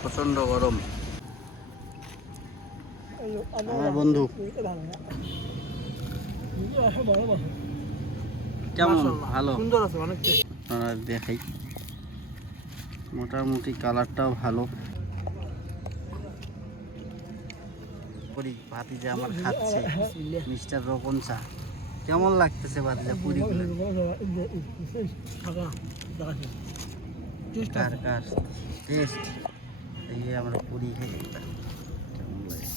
প্রচন্ড গরম। আমার বন্ধু কেমন? ভালো, সুন্দর আছে অনেক। আপনারা দেখাই, মোটামুটি কালারটাও ভালো। ভাতিজা আমার খাচ্ছে মিস্টার রোপন চা। কেমন লাগতেছে ভাতিজা পুরিগুলো? টেস্ট এই যে আমরা পুরি খেয়ে কেমন লাগে।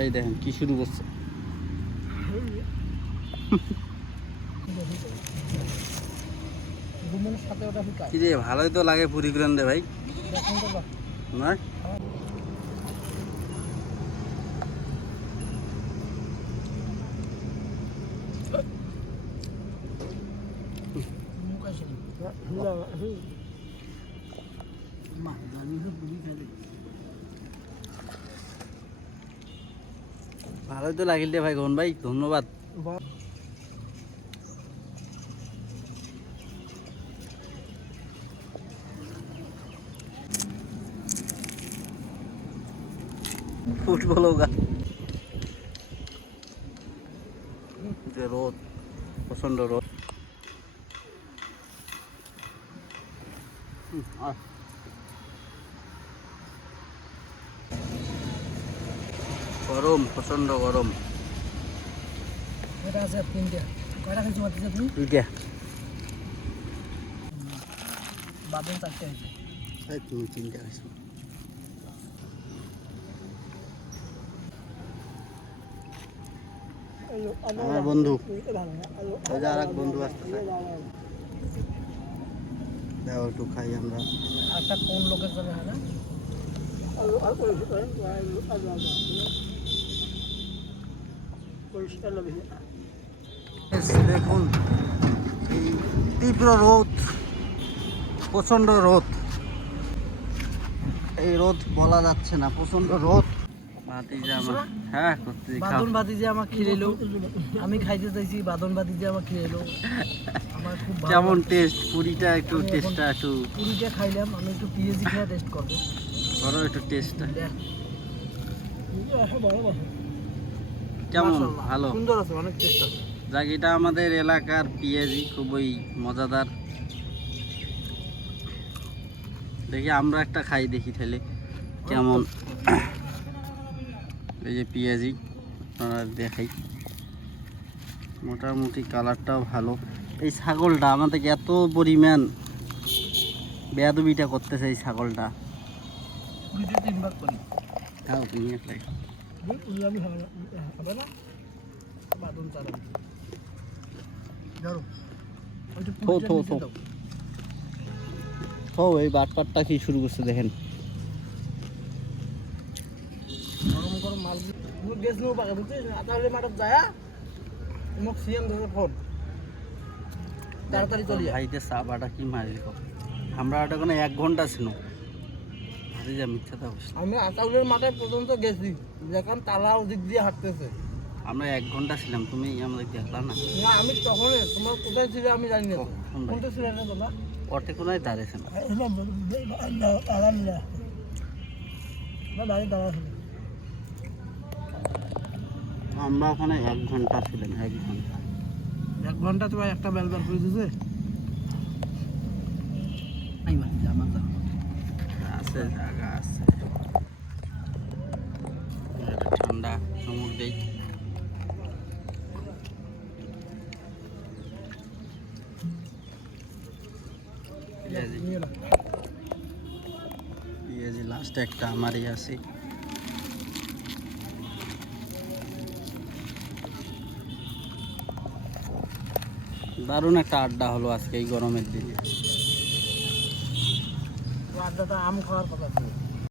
এই দেখেন কি শুরু করছে। কিরে ভালোই তো লাগে পুরি গুলান রে ভাই না? ভালোই তো লাগিল রে ভাই গন ভাই, ধন্যবাদ। ফুটবল হোগা যে রোদ, প্রচন্ড রোদ। গরম, প্রচন্ড গরম। এটা আছে তিনটা। কয়টা খাইছো মাত্র আপনি? দুইটা। বাদাম চারটে আছে। এই তুমি তিনটা খাইছো। আমার বন্ধু, ওই যে আর এক বন্ধু আসতেছে, দাও একটু খাই আমরা। একটা কোন লোকের জন্য হয় না? দেখুন এই তীব্র রোদ, প্রচন্ড রোদ। এই রোদ বলা যাচ্ছে না, প্রচন্ড রোদ। ভাতিজা আমার হ্যাঁ করতে বাদন ভাতিজা আমাকে খিলাইলো, আমি খাইতে চাইছি, বাদন ভাতিজা আমাকে খিলাইলো। আমার খুব ভালো। কেমন টেস্ট পুরিটা? একটু টেস্টটা একটু পুরিটা খাইলাম, আমি একটু পিএজি খেয়ে টেস্ট করবো। ধরো একটু টেস্টটা কেমন? ভালো, সুন্দর আছে অনেক টেস্ট আছে। যাক, এটা আমাদের এলাকার পেঁয়াজি, খুবই মজাদার। দেখি আমরা একটা খাই, দেখি তাহলে কেমন। এই যে পেঁয়াজি আপনারা দেখাই, মোটামুটি কালারটাও ভালো। এই ছাগলটা আমাদের এত পরিমাণ বেয়াদবিটা করতেছে, এই ছাগলটা। তিন ভাগ করি। তাও তুমি একলাই হবে না? বাদন চালাম ধরো। এই বাটপাটটা কি শুরু করছে দেখেন। গরম গরম মাছ গেছ নো পাকে বুঝছিস? আতাহলে মাঠত যায় মোক সিএম ধরে ফোন তাড়াতাড়ি চলি ভাইতে চা বাটা কি মারিল, আমরা ওটা কোনো 1 ঘন্টা ছিল। আরে যা মিথ্যা তা বলছি, আমি আতাউলের মাঠে পর্যন্ত গেছি, যেখান তালাও দিক দিয়ে হাঁটতেছে। আমরা 1 ঘন্টা ছিলাম, তুমি আমাদের দেখলা না? না আমি তখন তোমার কোথায় ছিল আমি জানি না। কোনটা ছিল না তোমরা? অটে কোনায় দাঁড়িয়েছে না, আমরা ওখানে 1 ঘন্টা ছিলাম। 1 ঘন্টা 1 ঘন্টা তো একটা বেল বের করে দিয়েছে। আছে জায়গা আছে, ঠান্ডা চমক দেই। পেঁয়াজি লাস্ট একটা আমারই আছে। দারুণ একটা আড্ডা হলো আজকে এই গরমের দিনে। আড্ডাটা আম খাওয়ার কথা ছিল।